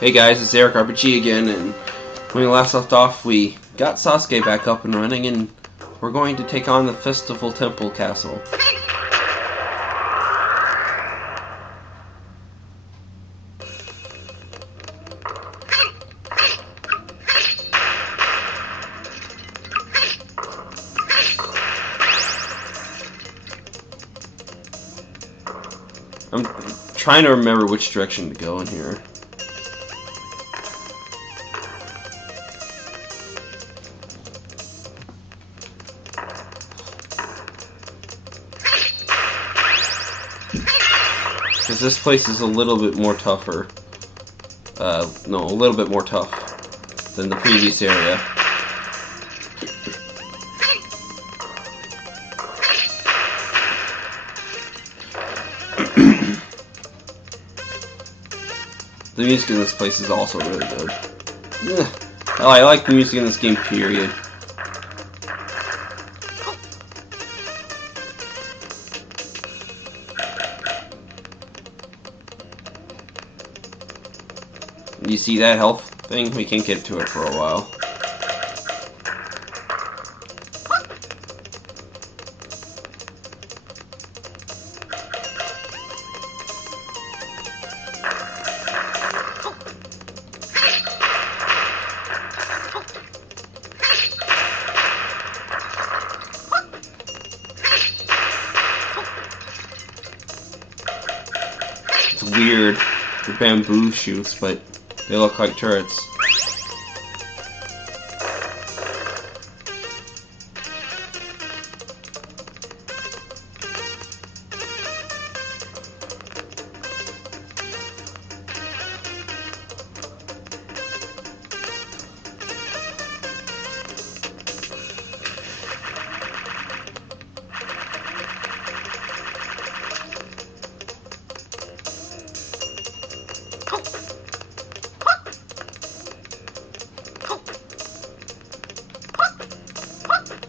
Hey guys, it's Eric RPG again, and when we last left off, we got Sasuke back up and running, and we're going to take on the Festival Temple Castle. I'm trying to remember which direction to go in here. Because this place is a little bit more tougher. No, a little bit more tough than the previous area. The music in this place is also really good. I like the music in this game, period. You see that health thing? We can't get to it for a while. It's weird. The bamboo shoots, but they look like turrets.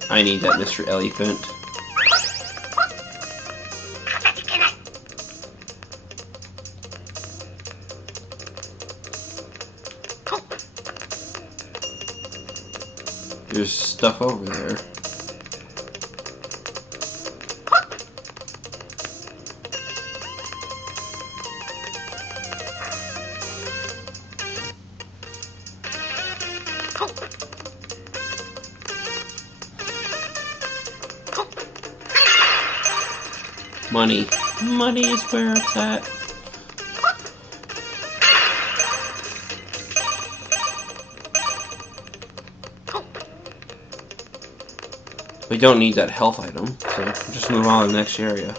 I need that Mr. Elephant. There's stuff over there. Money. Money is where it's at. We don't need that health item, so just move on to the next area.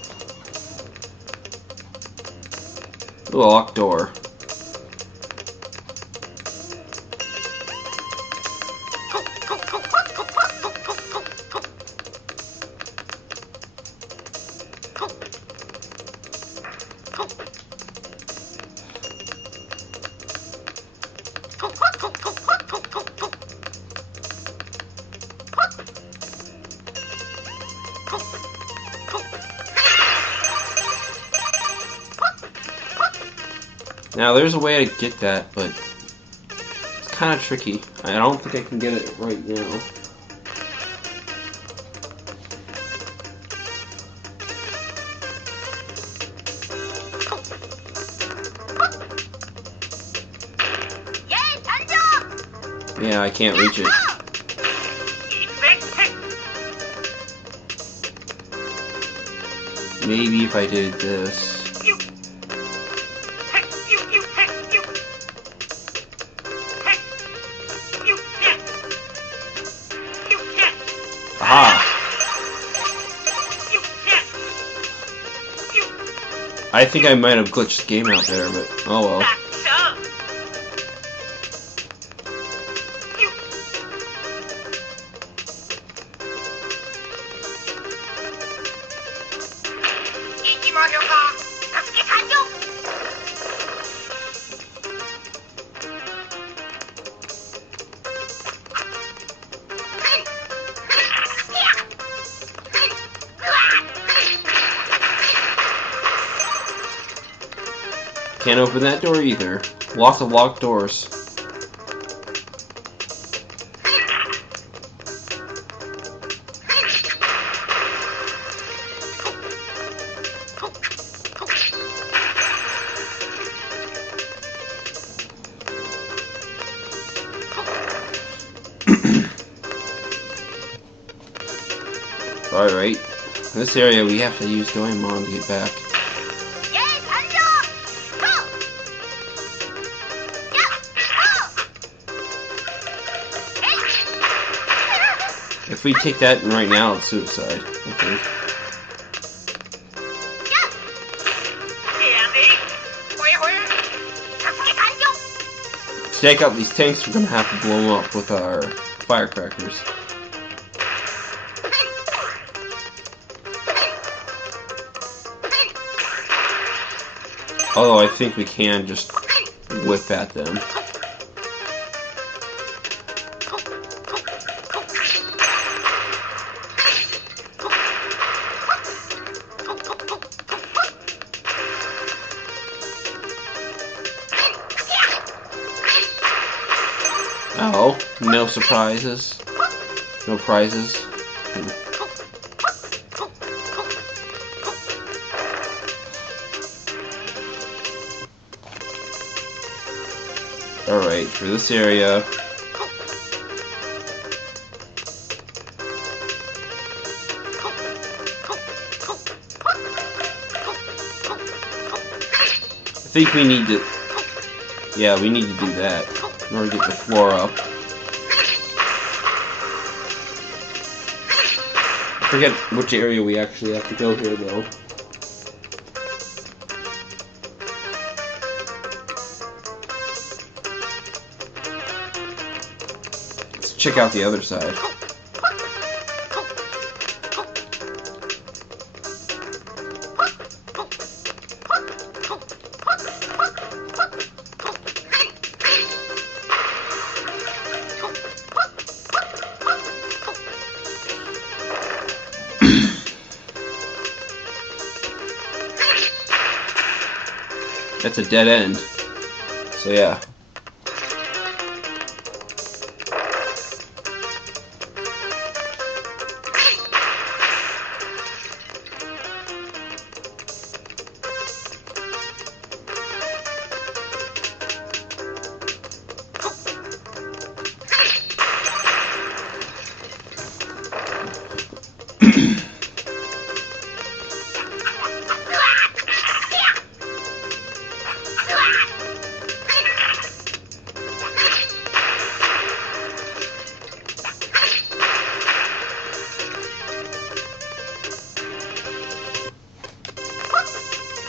Ooh, a locked door. Now there's a way to get that, but it's kind of tricky. I don't think I can get it right now. Yeah, I can't reach it. Maybe if I did this. Aha! I think I might have glitched the game out there, but oh well. Can't open that door either. Lots of locked doors. Alright, in this area we have to use Goemon to get back. If we take that right now, it's suicide, I think. To take out these tanks, we're gonna have to blow them up with our firecrackers. Although I think we can just whip at them. Oh, no surprises. No prizes. Alright, for this area, I think we need to, yeah, we need to do that in order to get the floor up. I forget which area we actually have to go here though. Let's check out the other side. That's a dead end. So yeah.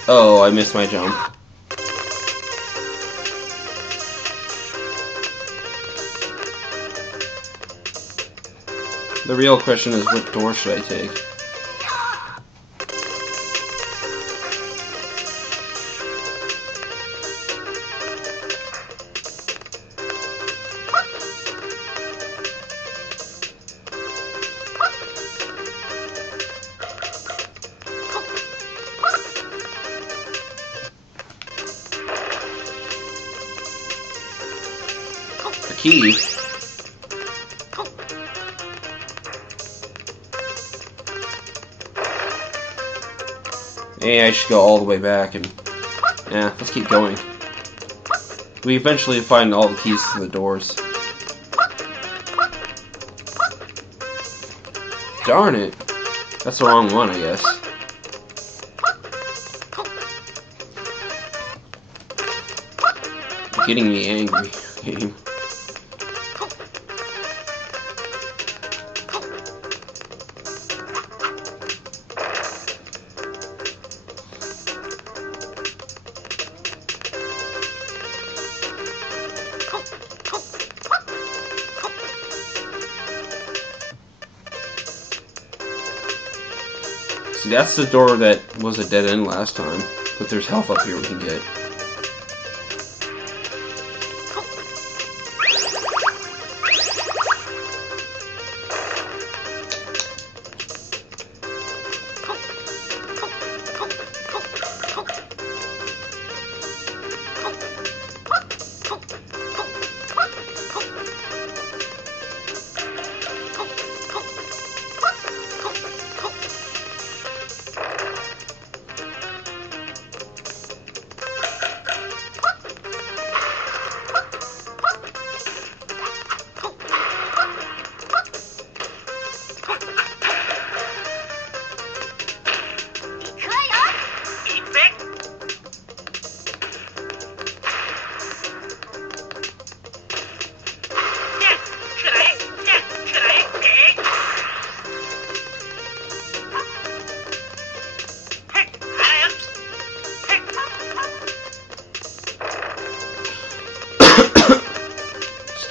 Oh, I missed my jump. The real question is, what door should I take? Key. Hey, I should go all the way back and yeah, let's keep going. We eventually find all the keys to the doors. Darn it. That's the wrong one, I guess. You're getting me angry, game. See, that's the door that was a dead end last time, but there's health up here we can get.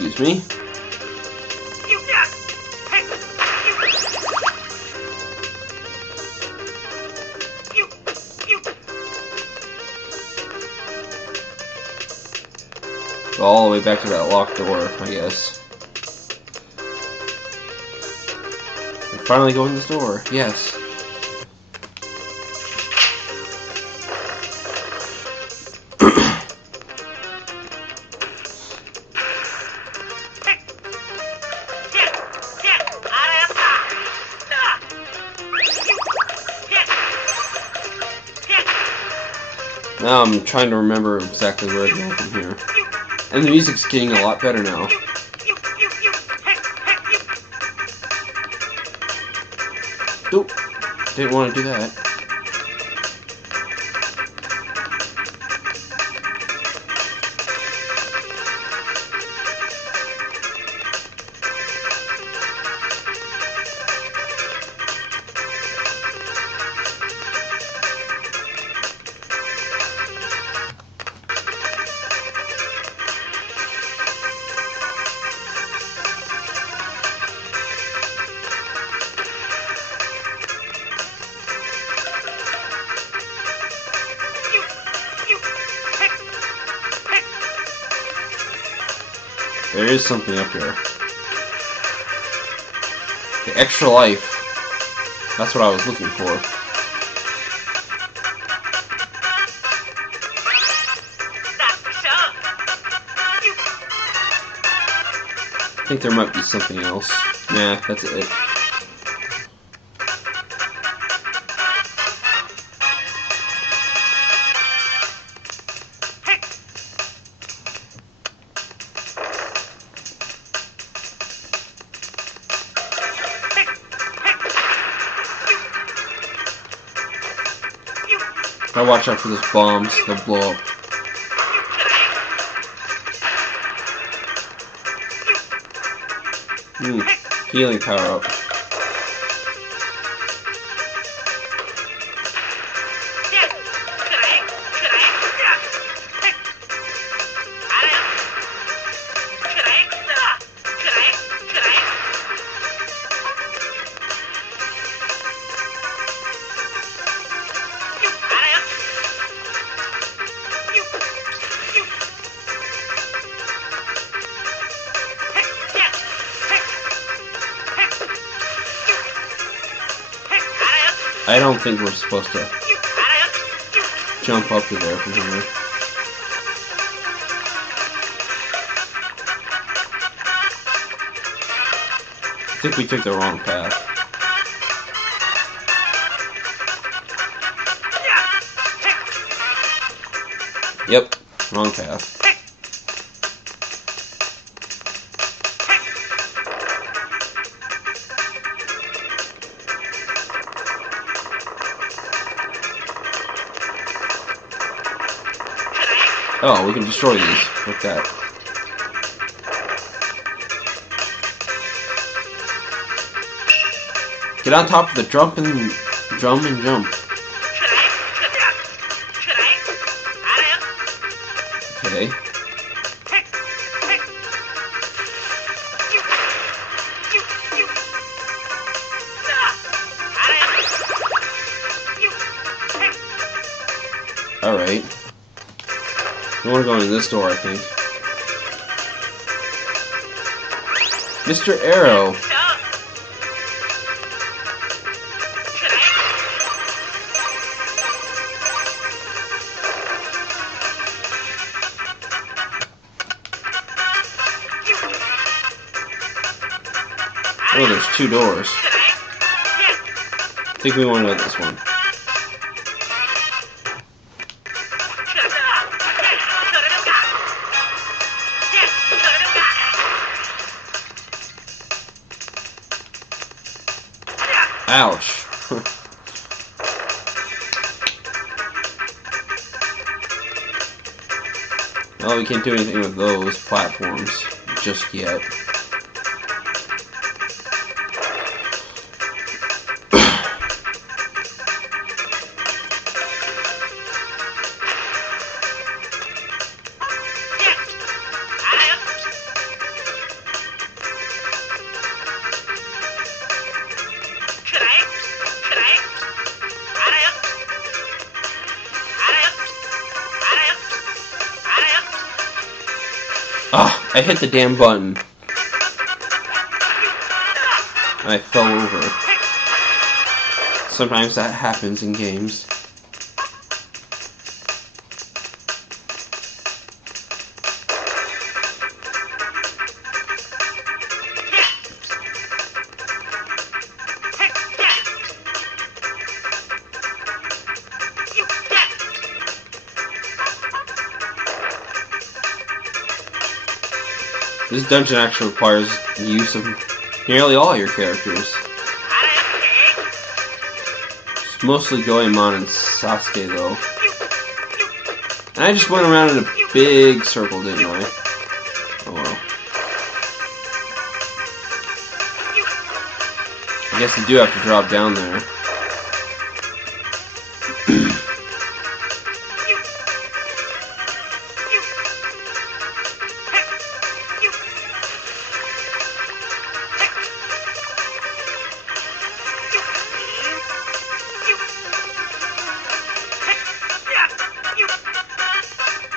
Excuse me. Go all the way back to that locked door, I guess. We're finally going this door. Yes. Now I'm trying to remember exactly where to go from here. And the music's getting a lot better now. Nope. Didn't want to do that. There is something up here. The extra life. That's what I was looking for. I think there might be something else. Nah, that's it. Now watch out for those bombs, they'll blow up. Healing power up. I don't think we're supposed to jump up to there from here. I think we took the wrong path. Yep, wrong path. Oh, we can destroy these with that. Get on top of the drum and jump. Okay. Alright. We're going in this door, I think. Mr. Arrow. Oh, there's two doors. I think we want to go this one. Ouch. Well, we can't do anything with those platforms just yet. Ah, I hit the damn button. I fell over. Sometimes that happens in games. This dungeon actually requires the use of nearly all your characters. It's mostly Goemon and Sasuke though. And I just went around in a big circle, didn't I? Oh well. I guess you do have to drop down there.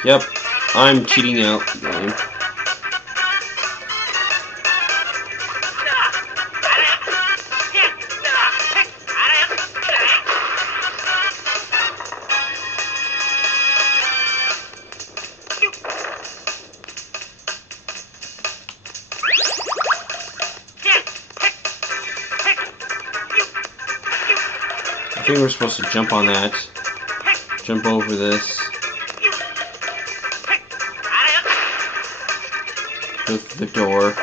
Yep, I'm cheating out the game. I think we're supposed to jump on that, jump over this. Go through the door.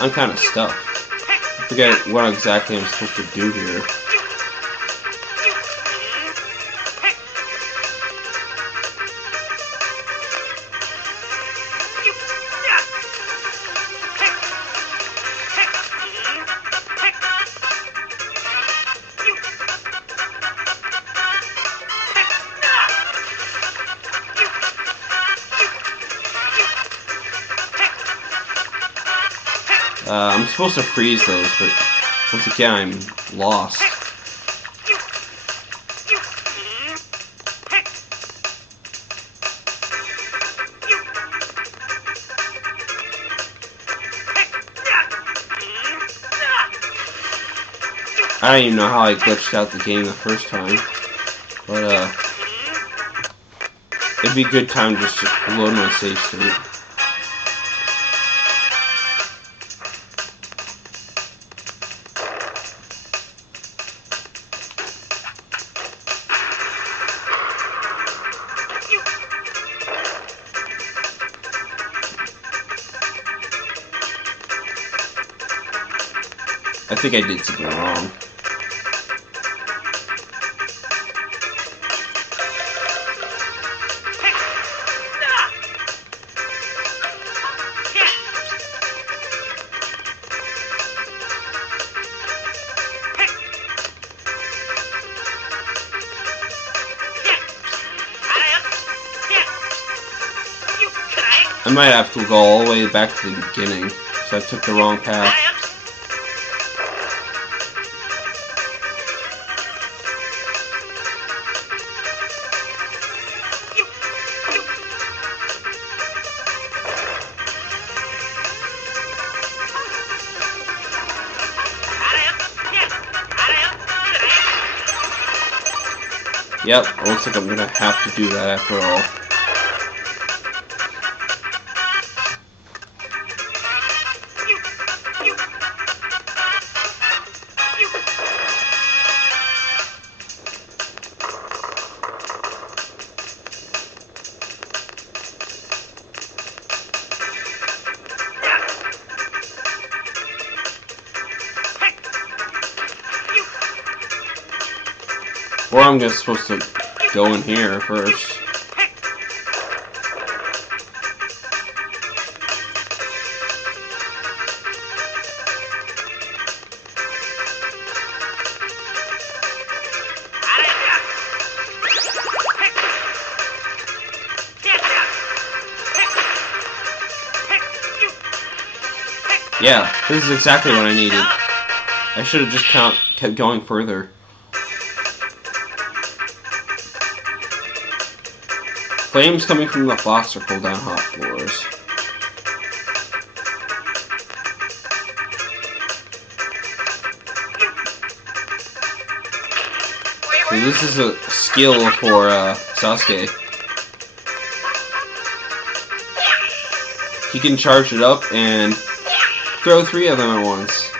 I'm kind of stuck. I forget what exactly I'm supposed to do here. I'm supposed to freeze those, but once again, I'm lost. I don't even know how I glitched out the game the first time, but it'd be a good time just to load my save state. I think I did something wrong. I might have to go all the way back to the beginning, so I took the wrong path. Yep, it looks like I'm gonna have to do that after all. Or I'm just supposed to go in here first. Yeah, this is exactly what I needed. I should have just kept going further. Flames coming from the fox or cool down hot floors. So this is a skill for Sasuke. He can charge it up and throw 3 of them at once.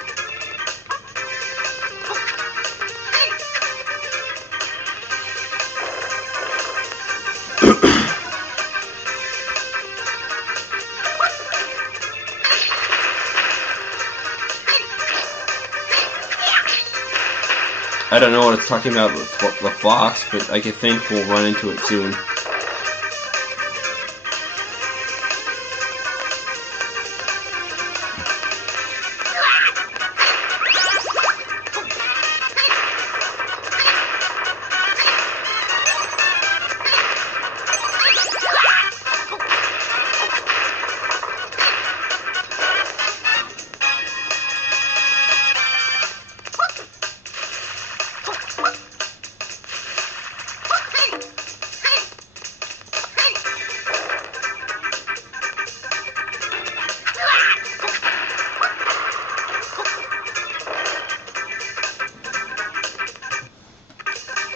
I don't know what it's talking about with the fox, but I think we'll run into it soon.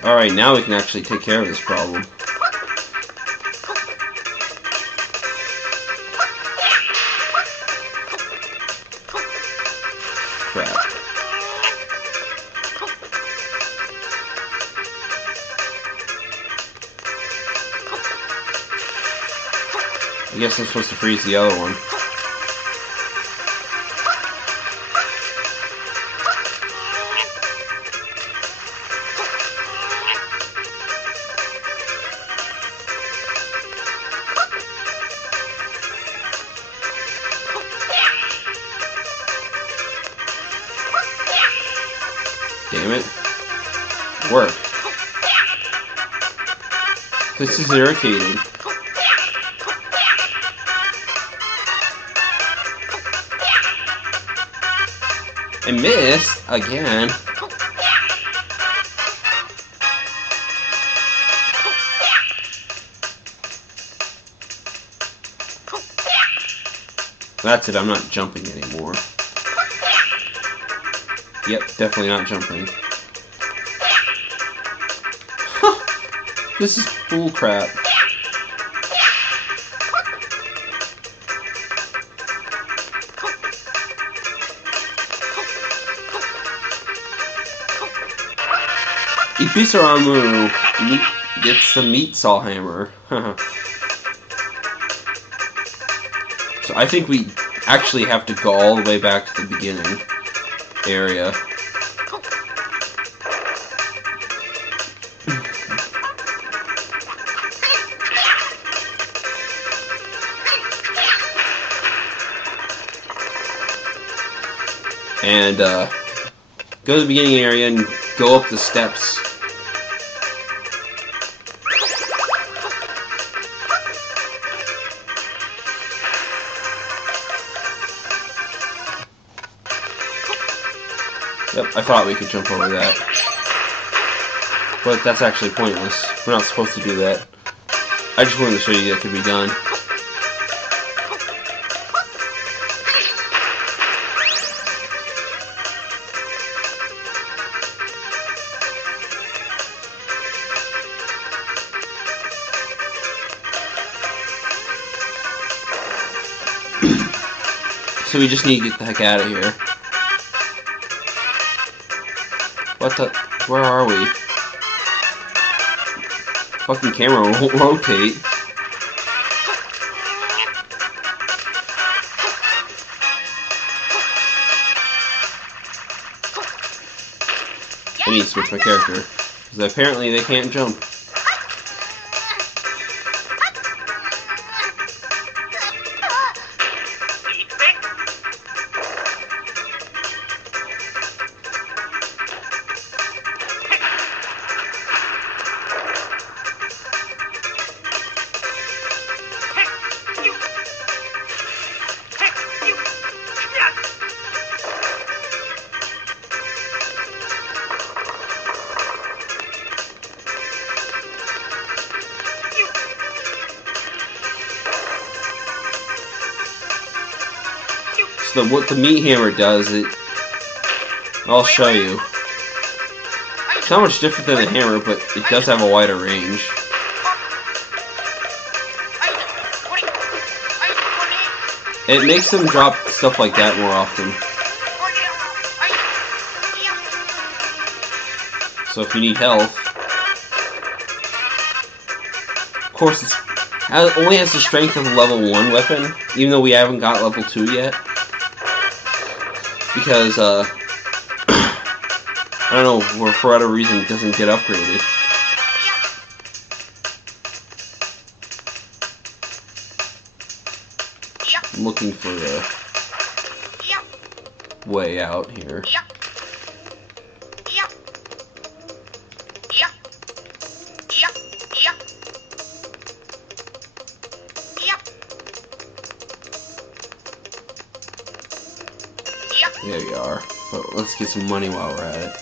Alright, now we can actually take care of this problem. Crap. I guess I'm supposed to freeze the other one. Damn it. Work. This is irritating. I missed again. That's it, I'm not jumping anymore. Yep, definitely not jumping. Huh. This is bull crap. Ibisaramu gets the meat saw hammer. So I think we actually have to go all the way back to the beginning area. And go to the beginning area and go up the steps. Yep, I thought we could jump over that. But that's actually pointless. We're not supposed to do that. I just wanted to show you that it could be done. So we just need to get the heck out of here. What the? Where are we? Fucking camera won't rotate. I need to switch my character. Because apparently they can't jump. So what the meat hammer does, I'll show you. It's not much different than the hammer, but it does have a wider range. It makes them drop stuff like that more often. So if you need health, of course it only has the strength of a level 1 weapon, even though we haven't got level 2 yet. Because, I don't know, for whatever reason it doesn't get upgraded. I'm looking for a way out here. There we are. But let's get some money while we're at it.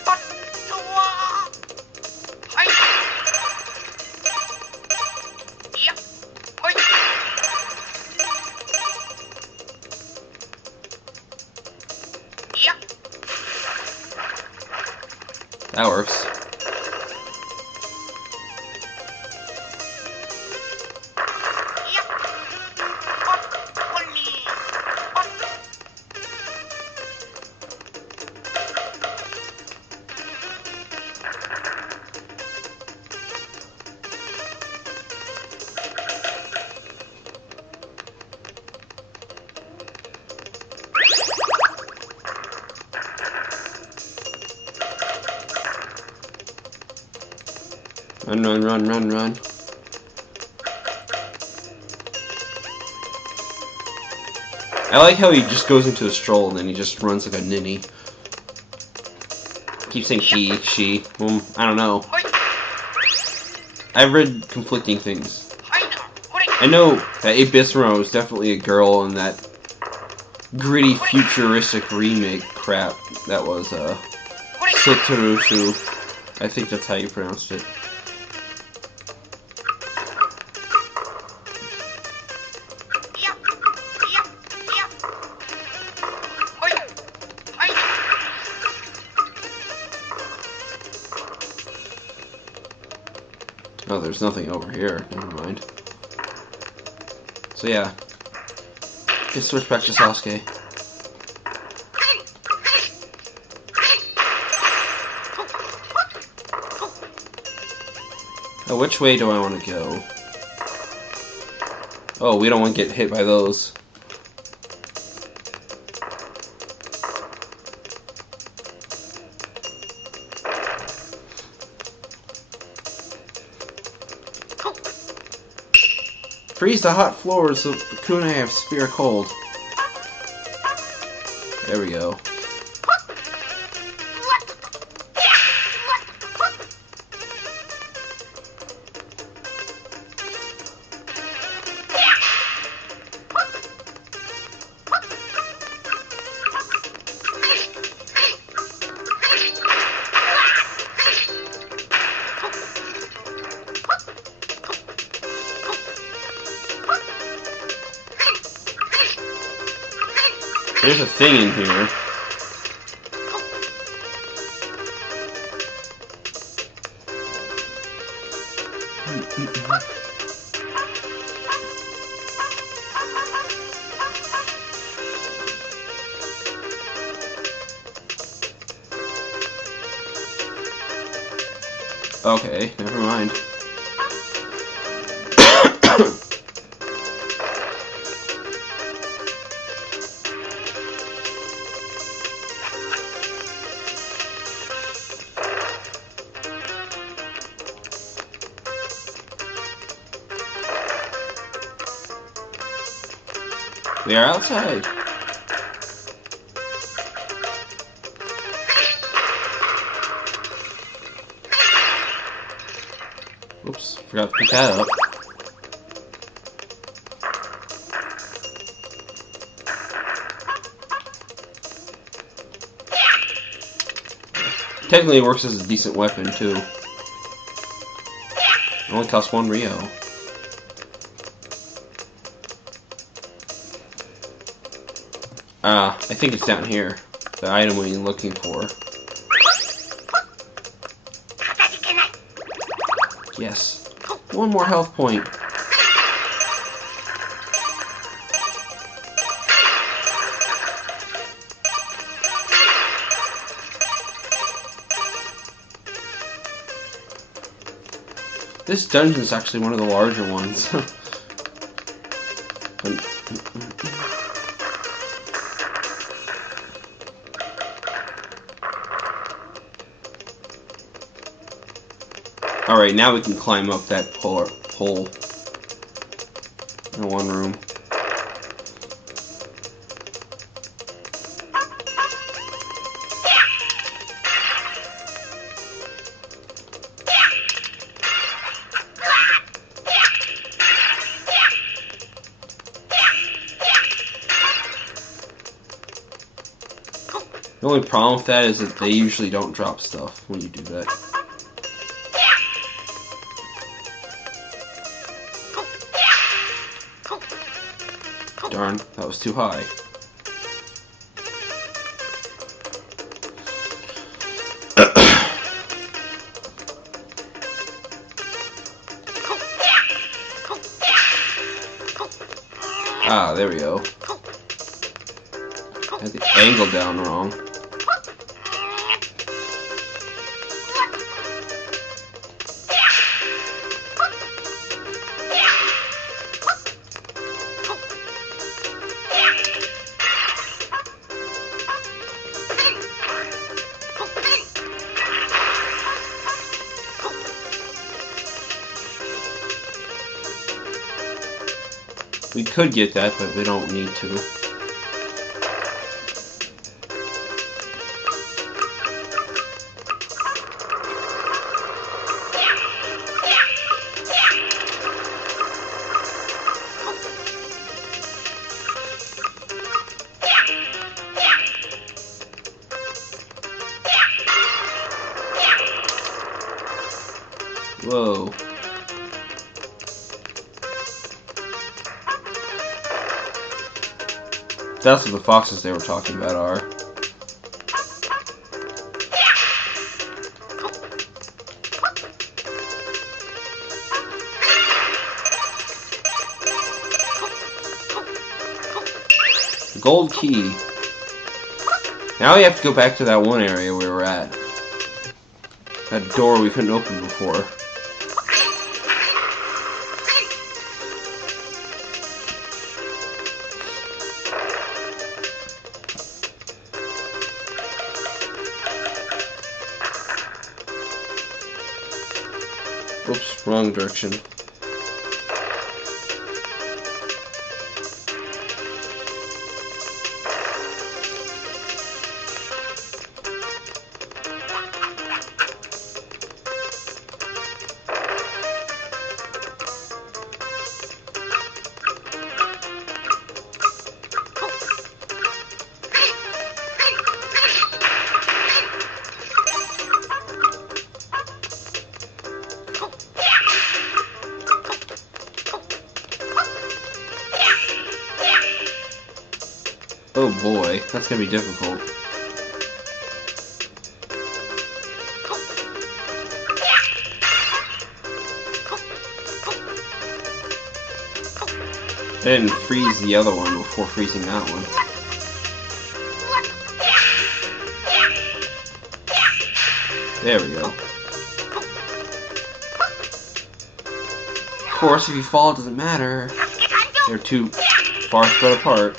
That works. Run, run, run, run, run. I like how he just goes into a stroll and then he just runs like a ninny. Keeps saying he, she. I don't know. I've read conflicting things. I know that 8-Bit Sumo is definitely a girl in that gritty futuristic remake crap that was Sotorusu. I think that's how you pronounced it. Oh, there's nothing over here. Never mind. So yeah, let's switch back to Sasuke. Oh, which way do I want to go? Oh, we don't want to get hit by those. Freeze the hot floors so the kunai have severe cold. There we go. There's a thing in here. Okay, never mind. We are outside. Oops, forgot to pick that up. Technically it works as a decent weapon too. It only costs 1 Rio. I think it's down here. The item we're looking for. Yes. One more health point. This dungeon is actually one of the larger ones. Alright, now we can climb up that pole in one room. The only problem with that is that they usually don't drop stuff when you do that. Darn, that was too high. Ah, there we go. I had the angle down wrong. We could get that, but we don't need to. Whoa. That's what the foxes they were talking about are. The gold key. Now we have to go back to that one area we were at. That door we couldn't open before. Oops, wrong direction. Oh boy, that's gonna be difficult. I didn't freeze the other one before freezing that one. There we go. Of course, if you fall, it doesn't matter. They're too far spread apart.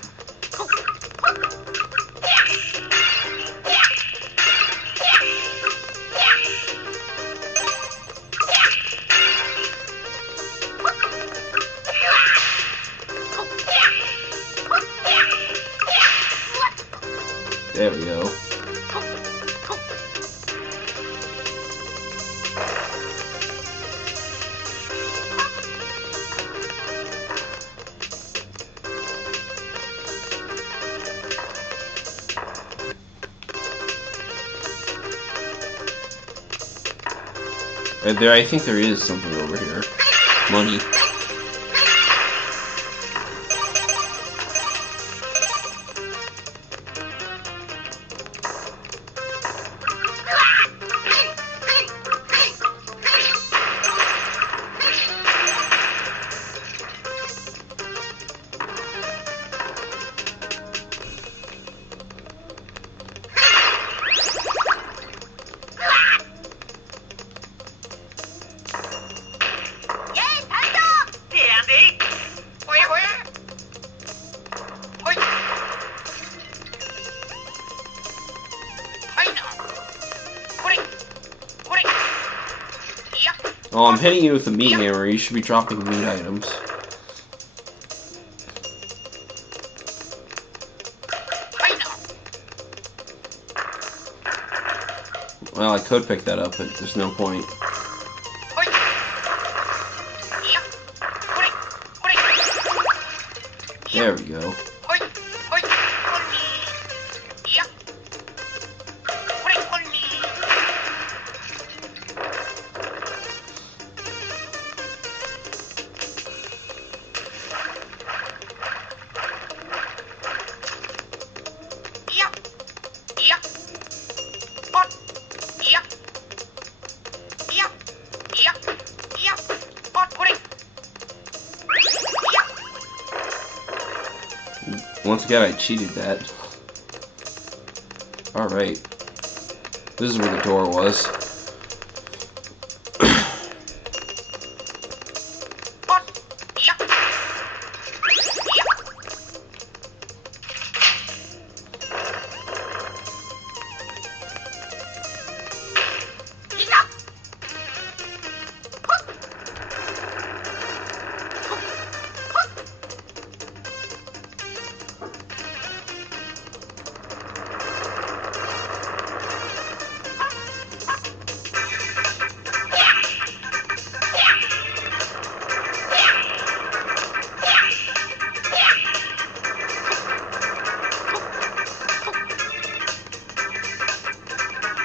There we go. There, I think there is something over here. Money. Oh, I'm hitting you with the meat hammer. You should be dropping meat items. Well, I could pick that up, but there's no point. There we go. Once again, I cheated that. Alright. This is where the door was.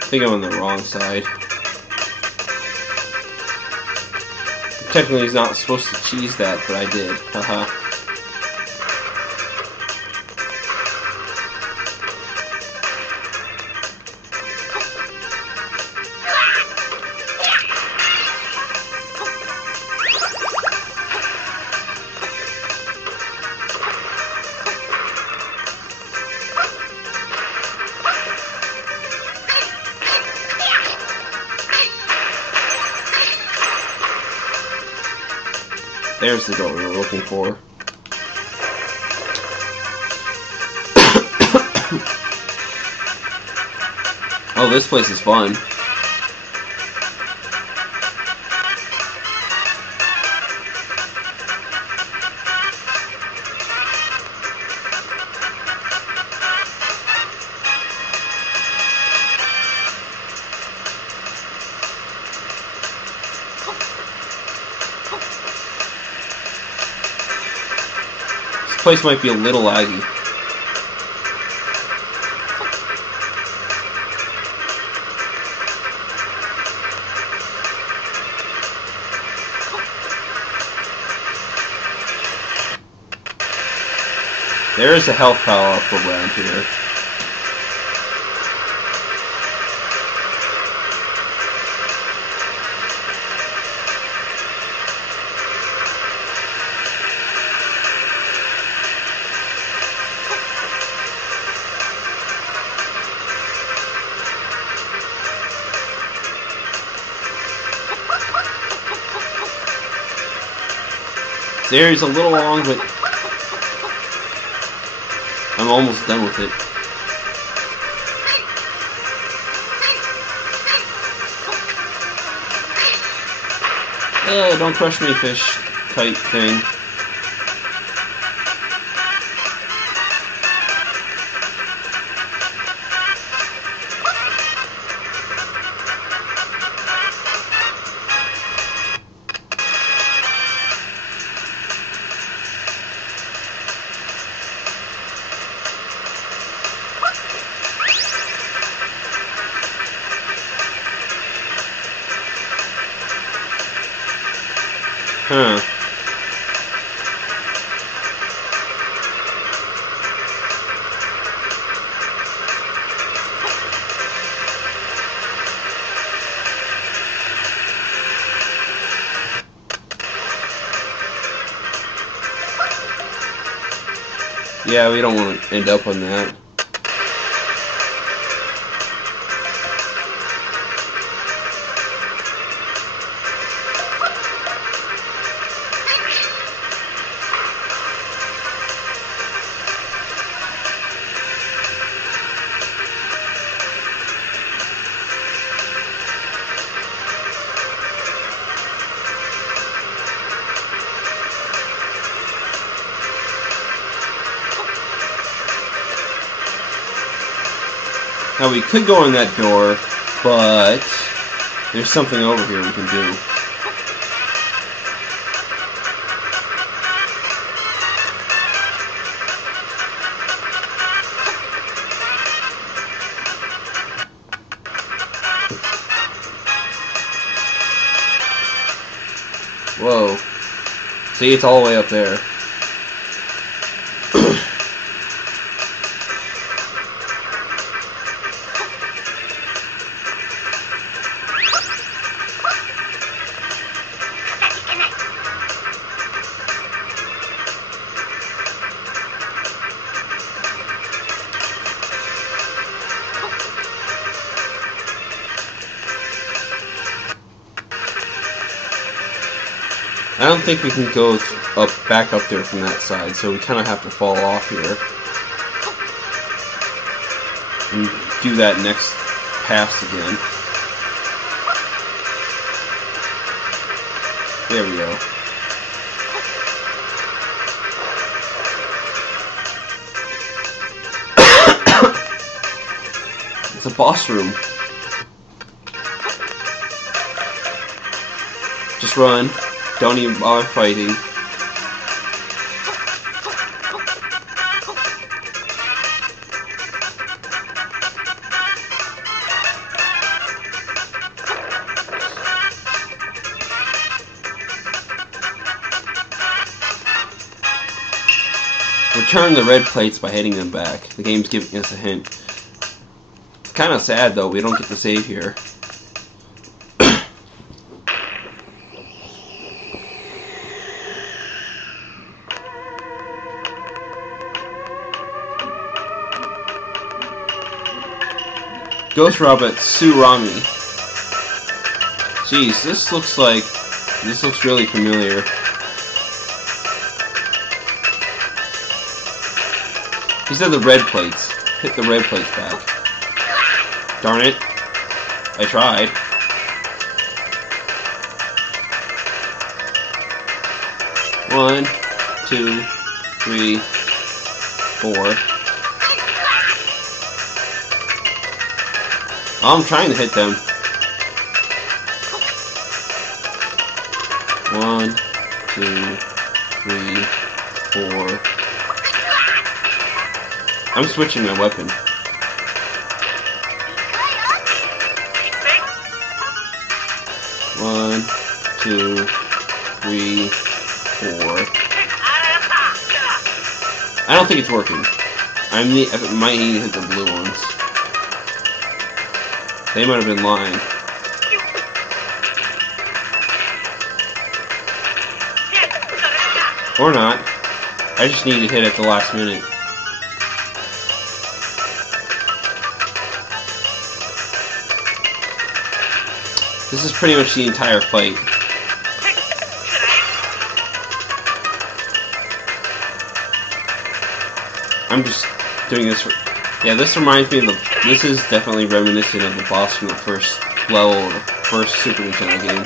I think I'm on the wrong side. Technically, he's not supposed to cheese that, but I did. Haha. There's the door we were looking for. Oh, this place is fun. This place might be a little laggy. There is a health power up around here. There's a little long, but I'm almost done with it. Don't crush me, fish kite thing. Huh. Yeah, we don't want to end up on that. Now we could go in that door, but there's something over here we can do. Whoa. See, it's all the way up there. I don't think we can go back up there from that side, so we kind of have to fall off here and do that next pass again. There we go. It's a boss room. Just run. Don't even bother fighting. Return the red plates by hitting them back. The game's giving us a hint. It's kind of sad though, we don't get to save here. Ghost Robot Tsurami. Jeez, this looks really familiar. These are the red plates. Hit the red plates back. Darn it. I tried. One, 2, 3, 4. I'm trying to hit them. 1, 2, 3, 4. I'm switching my weapon. 1, 2, 3, 4. I don't think it's working. I might need to hit the blue ones. They might have been lying. Or not. I just need to hit at the last minute. This is pretty much the entire fight. I'm just doing this for... Yeah, this reminds me of the... This is definitely reminiscent of the boss from the first level of the first Super Nintendo game.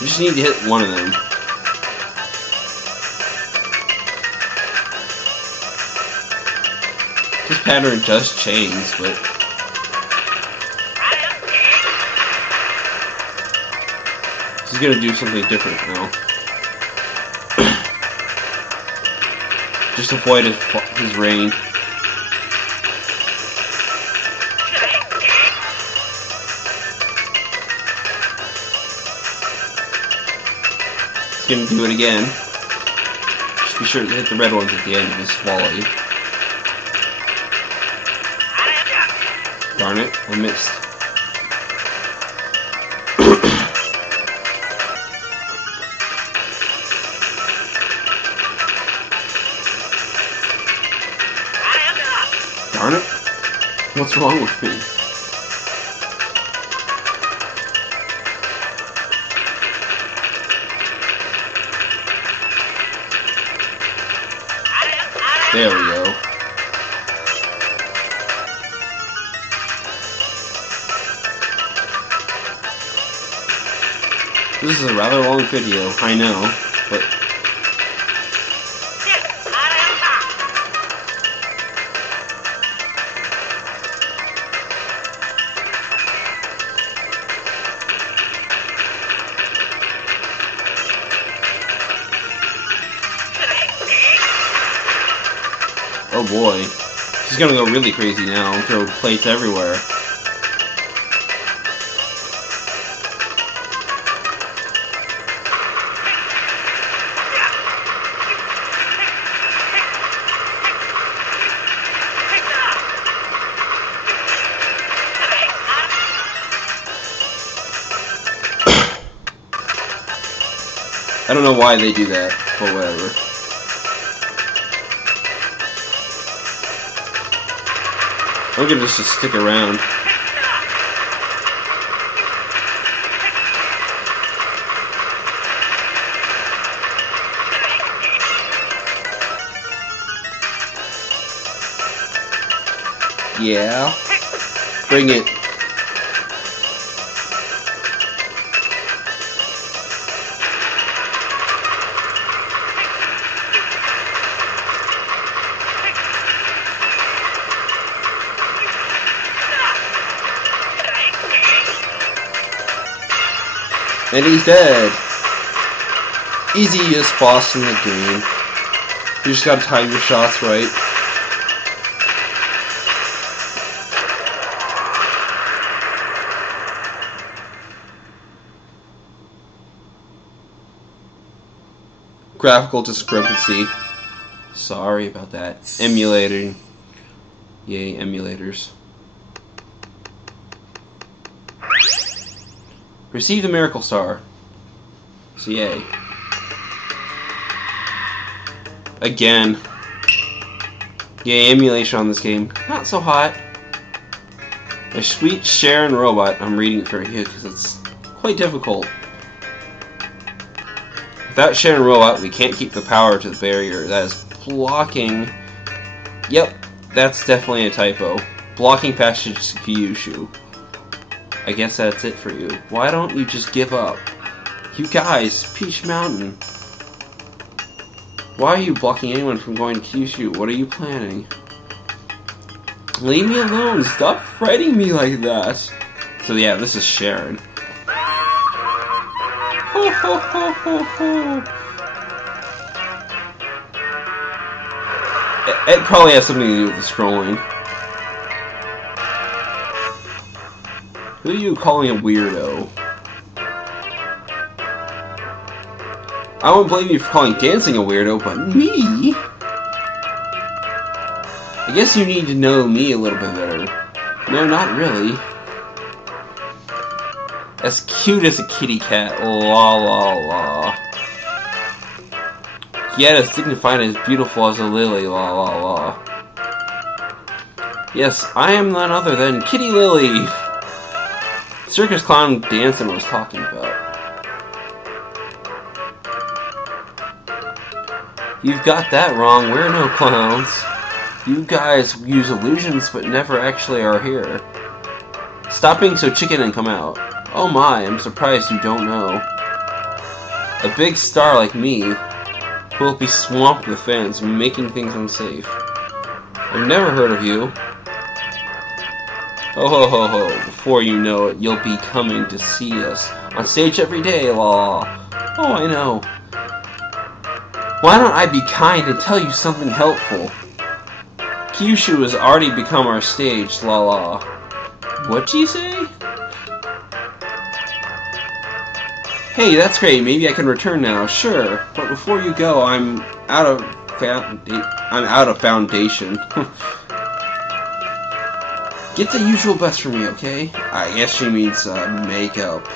You just need to hit one of them. This pattern does change, but... He's gonna do something different now. Just avoid his rain. Gonna do it again. Just be sure to hit the red ones at the end of this volley. Darn it, I missed. Darn it. What's wrong with me? There we go. This is a rather long video, I know, but... Oh boy. He's gonna go really crazy now and throw plates everywhere. I don't know why they do that, but whatever. I'm gonna just stick around. Yeah. Bring it. And he's dead. Easiest boss in the game. You just gotta time your shots right. Graphical discrepancy. Sorry about that. Emulating. Yay, emulators. Receive the Miracle Star. So yay. Again. Yay, emulation on this game. Not so hot. A sweet Sharon robot. I'm reading it for you because it's quite difficult. Without Sharon robot, we can't keep the power to the barrier. That is blocking. Yep, that's definitely a typo. Blocking passage to Kyushu. I guess that's it for you. Why don't you just give up? You guys, Peach Mountain. Why are you blocking anyone from going to Kyushu? What are you planning? Leave me alone. Stop fighting me like that. So yeah, this is Sharon. Ho ho ho ho ho. It probably has something to do with the scrolling. Who are you calling a weirdo? I won't blame you for calling dancing a weirdo, but me? I guess you need to know me a little bit better. No, not really. As cute as a kitty cat, la la la. Yet as dignified and as beautiful as a lily, la la la. Yes, I am none other than Kitty Lily. Circus clown Danson was talking about. You've got that wrong, we're no clowns. You guys use illusions but never actually are here. Stop being so chicken and come out. Oh my, I'm surprised you don't know. A big star like me will be swamped with fans, making things unsafe. I've never heard of you. Ho ho ho ho, before you know it, you'll be coming to see us on stage every day, la. Oh, I know. Why don't I be kind and tell you something helpful? Kyushu has already become our stage, la la. What'd you say? Hey, that's great, maybe I can return now, sure. But before you go, I'm out of foundation. Get the usual best for me, okay? I guess she means makeup.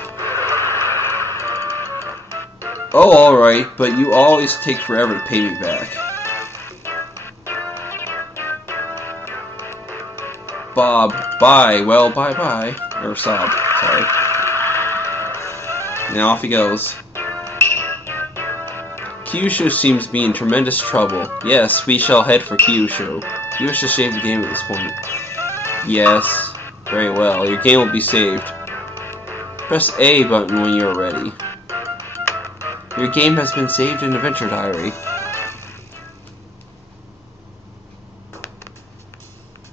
Oh, alright, but you always take forever to pay me back. Bob, bye. Well, bye-bye. Or Sob, sorry. Now off he goes. Kyushu seems to be in tremendous trouble. Yes, we shall head for Kyushu. You wish to save the game at this point. Yes. Very well. Your game will be saved. Press A button when you are ready. Your game has been saved in Adventure Diary.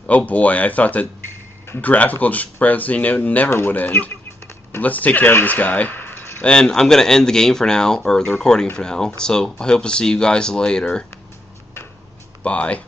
Oh boy, I thought that graphical discrepancy never would end. Let's take care of this guy. And I'm gonna end the game for now, or the recording for now, so I hope to see you guys later. Bye.